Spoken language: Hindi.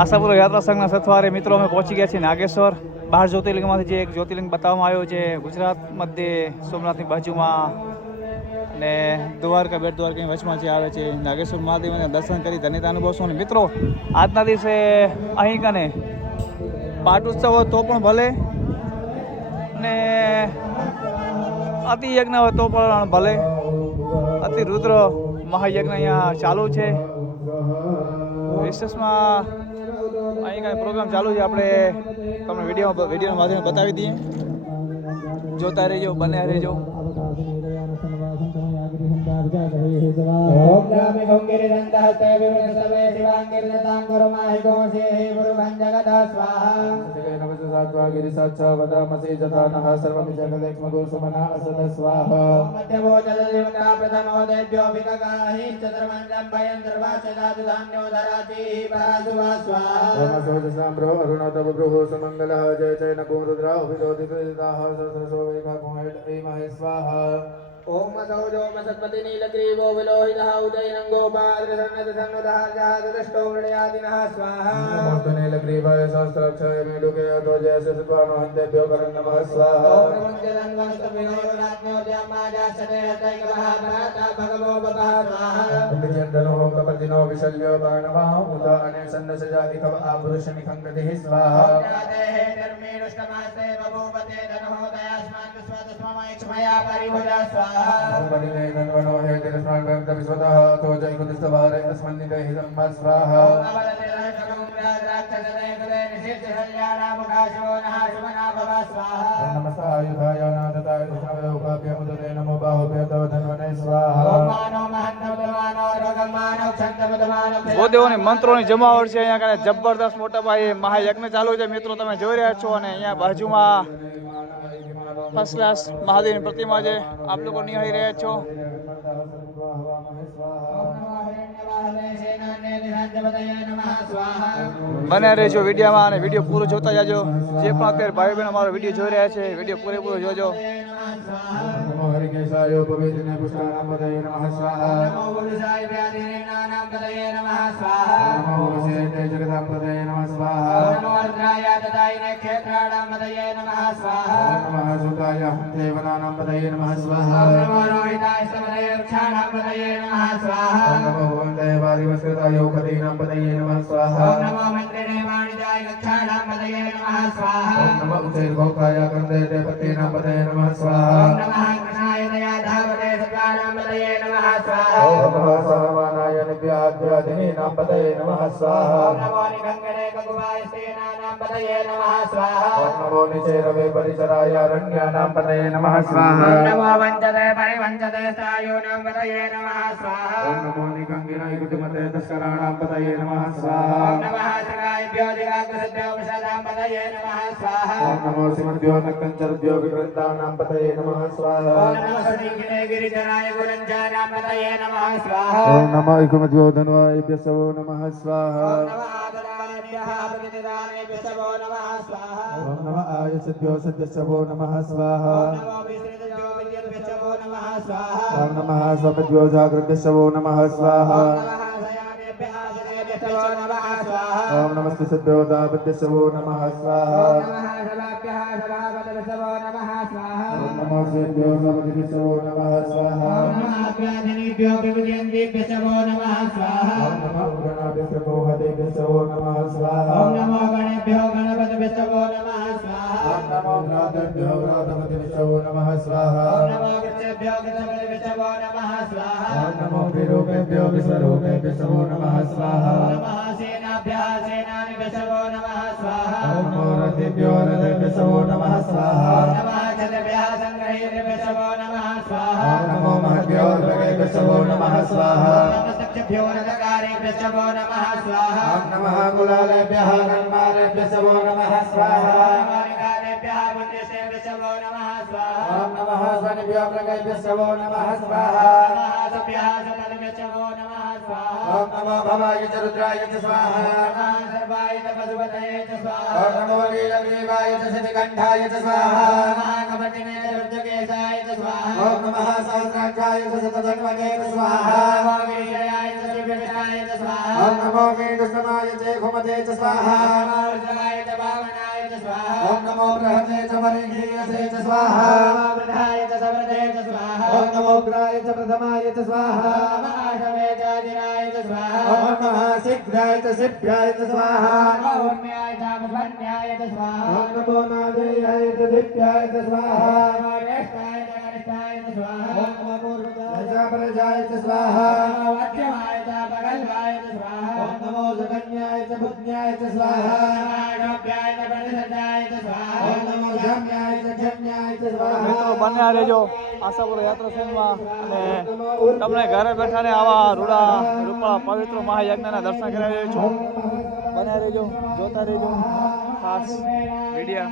આશાપુરા યાત્રા સંઘના સથવારે મિત્રો અમે પહોંચી ગયા છીએ નાગેશ્વર. 12 જ્યોતિર્લિંગમાંથી જે એક જ્યોતિર્લિંગ બતાવવામાં આવ્યો છે ગુજરાત મધ્યે સોમનાથની બાજુમાં અને દ્વારકા બેટ દ્વારકાની વચમાં જે આવે છે નાગેશ્વર મહાદેવના દર્શન કરી ધન્યતા અનુભવશો. અને મિત્રો આજના દિવસે અહીં કને પાટ ઉત્સવ હોય તો પણ ભલે ને અતિ યજ્ઞ હોય તો પણ ભલે. અતિ રુદ્ર મહાયજ્ઞ અહીંયા ચાલુ છે. વિશેષમાં અહીં કાંઈ પ્રોગ્રામ ચાલુ છે, આપણે તમને વિડીયોના માધ્યમે બતાવી દઈએ. જોતા રહેજો, બને રહેજો. ओम नामे गंगिरिदंतः ते विवृतवे शिवांगिरिदतां गुरुमाहि गोसे हे गुरुभं जगतः स्वाहा जगते नमः सात्वा गिरिसाच्छा वदामसि जतानः सर्वं जगदेक्मगो सुमना असद स्वाहा मध्यमो जलदेवता प्रथमो देव्यो विकगाहि चतुर्मण्डलं भयं सर्वाचदातु धान्यो धराति परासुवा स्वाहा ओम सोजसाम्रो अरुणोतबभ्रुः सुमङ्गलः जय जय नमो रुद्रा उभिदोदिताः सहस्रशो वैभागोहेड ऐमहे स्वाहा ओम सौजो सत्पति नीलग्रीवो विलोहितः उदयनंगो पाद्रसन्नतसन्नुतः जहादृष्टो मृडयादिनः स्वाहा नमो नीलग्रीवाय सहस्राक्षाय मेडुके अध्वजयस्य सत्त्वामहन्तेभ्यो करं नमः स्वाहा ओम नमोऽन्यदन्वस्तविनोराज्ञोद्यमाजासते भगवो बभः स्वाहा विजयन्दनो कपर्दिनो विशल्यो बाणवाः उदा अने सन्नसजातिकव आपुरुषनिखङ्गतिः स्वाहा देहे धर्मेणुष्टमास्ते बभूवते धनो दयास्मान् विश्वतस्ममैक्षमया परिभुजा स्वाहा बलिने धन्वनो हे तिरस्मान् भक्तं विश्वतः तो जय कुदिस्तवारे अस्मन्निदे हि धम्म स्वाहा नवरते रहस्यं राक्षसते कुले निशिष्टशल्यानामुखाशो नः शुभना भव स्वाहा नमस्तायुधाय नाथताय दिशाय उपाभ्यमुदते नमो बाहुभ्य तव धन्वने स्वाहा ओम मानो महन्तमदमानो रोगमानो क्षन्तमदमानो ગોદેવોની મંત્રોની જમાવટ છે અહીંયા કાંઈ જબરદસ્ત મોટા ભાઈ મહાયજ્ઞ ચાલુ છે. મિત્રો તમે જોઈ રહ્યા છો અને અહીંયા બાજુમાં ફર્સ્ટ ક્લાસ મહાદેવની પ્રતિમા છે, આપ લોકો નિહાળી રહ્યા છો. બને રહેજો વિડીયોમાં અને વિડીયો પૂરો જોતા જાજો. જે પણ અત્યારે ભાઈ બહેન અમારો વિડીયો જોઈ રહ્યા છે વિડીયો પૂરેપૂરો જોજો. नमो हरिकेशाय उपवेदिने पुष्टानांपदये नमः स्वाहा नमो पुरुषाय व्याधिनेनानांपदये नमः स्वाहा नमो वसेते जगदांपदये नमः स्वाहा नमो अर्द्राय ददायिने क्षेत्राणांपदये नमः स्वाहा नमः सुताय देवनानांपदये नमः स्वाहा नमो रोहिताय समदये वृक्षाणांपदये नमः स्वाहा नमो वन्दे वारिवस्कृताय उपदीनांपदये नमः स्वाहा नमो मन्त्रिणे वाणिजाय वृक्षाणांपदये नमः स्वाहा नमो उच्चैर्भोक्ताय कंदे पत्नीनांपदये नमः स्वाहा ओम नमः कृष्णाय दयाधावते सत्वानांपदये नमः स्वाहा ओम नमः सहमानाय निव्याध्यादिनीनांपदये नमः स्वाहा ओम नमो निगंगणे गगुवाय सेनानांपदये नमः स्वाहा ओम नमो निचेरवे परिचराय अरण्यानांपदये नमः स्वाहा ओम नमो वञ्चते परिवञ्चते स्थायूनांपदये नमः स्वाहा ओम नमो निगंगिनाय गुतिमते तस्कराणांपदये नमः स्वाहा ओम नमः सगायभ्यो दिवाकृतभ्यो विशदांपदये नमः स्वाहा ओम नमो सिमभ्यो नक्कञ्चरभ्यो विकृतानांपदये नमः स्वाहा ओम नमः श्रीगिरे गिरिधराय गुरञ्जानांपदये नमः स्वाहा ओम नमः इकुमद्यो धन्वायभ्यो नमः स्वाहा ओम नमः आदराभ्यः प्रतिनिधानेभ्यो नमः स्वाहा ओम नमः आयसभ्यो सद्यस्यो नमः स्वाहा ओम नमो विश्रितभ्यो विद्युद्भ्यो नमः स्वाहा ओम नमः स्वपद्यो जागृतभ्यो नमः स्वाहा ओम नमस्ते सद्यो दापद्यस्यो नमः स्वाहा ओम नमः सभाभ्यः सभापतिभ्यो नमः स्वाहा ओम नमो सेभ्यो सपतिभ्यो नमः स्वाहा ओम नमः अभ्यादिनीभ्यो विभूतियन्तीभ्यो नमः स्वाहा ओम नमः गणाभ्यो हतेभ्यो नमः स्वाहा ओम नमो गणेभ्यो गणपतिभ्यो नमः स्वाहा ओम नमो भ्रातृभ्यो भ्रातपतिभ्यो नमः स्वाहा ओम नमो वृक्षेभ्यो वृक्षपतिभ्यो नमः स्वाहा ओम नमो विरूपेभ्यो विश्वरूपेभ्यो नमः स्वाहा ओम नमः सेनाभ्यः सेनानिभ्यो नमः स्वाहा ओम नमो रथेभ्यो रथेभ्यो नमः स्वाहा ओम नमः क्षत्रिभ्यः संग्रहीतेभ्यो नमः स्वाहा ओम नमो महद्भ्यो भगेभ्यो नमः स्वाहा ओम नमः सख्यभ्यो रथकारेभ्यो नमः स्वाहा ओम नमः कुलालेभ्यः गन्मारेभ्यो नमः स्वाहा ओम नमः निकालेभ्यः बुद्धिष्टेभ्यो नमः स्वाहा ओम नमः स्वनिभ्यो प्रगेभ्यो नमः स्वाहा ओम नमः सभ्यः सपतिभ्यो नमः ओम नमो भवाय च रुद्राय च स्वाहा ओम नमो नीलग्रीवाय च सिद्धिकण्ठाय च स्वाहा ओम नमः सहस्राक्षाय च शतधन्वने च स्वाहा ओम नमो मीनृष्टमाय च घुमते च स्वाहा ओम नमो बृहते च मरीघीयसे च स्वाहा ओम नमो ग्राय च प्रथमाय च स्वाहा ओम नमः शीघ्राय च शिभ्याय च स्वाहा ओम नमो नादेयाय च दिव्याय च स्वाहा ओम नमो पूर्वजाय च परजाय च स्वाहा ओम नमो जगन्याय च बुद्ध्याय च स्वाहा ओम नमो जाम्याय च जन्याय च स्वाहा મિત્રો બન્યા રહેજો આશાપુરા યાત્રા સંઘમાં અને તમને ઘરે બેઠાને આવા રૂપાળા પવિત્ર મહાયજ્ઞના દર્શન કરાવી રહ્યો છું. બન્યા રહેજો, જોતા રહેજો ખાસ વિડીયા.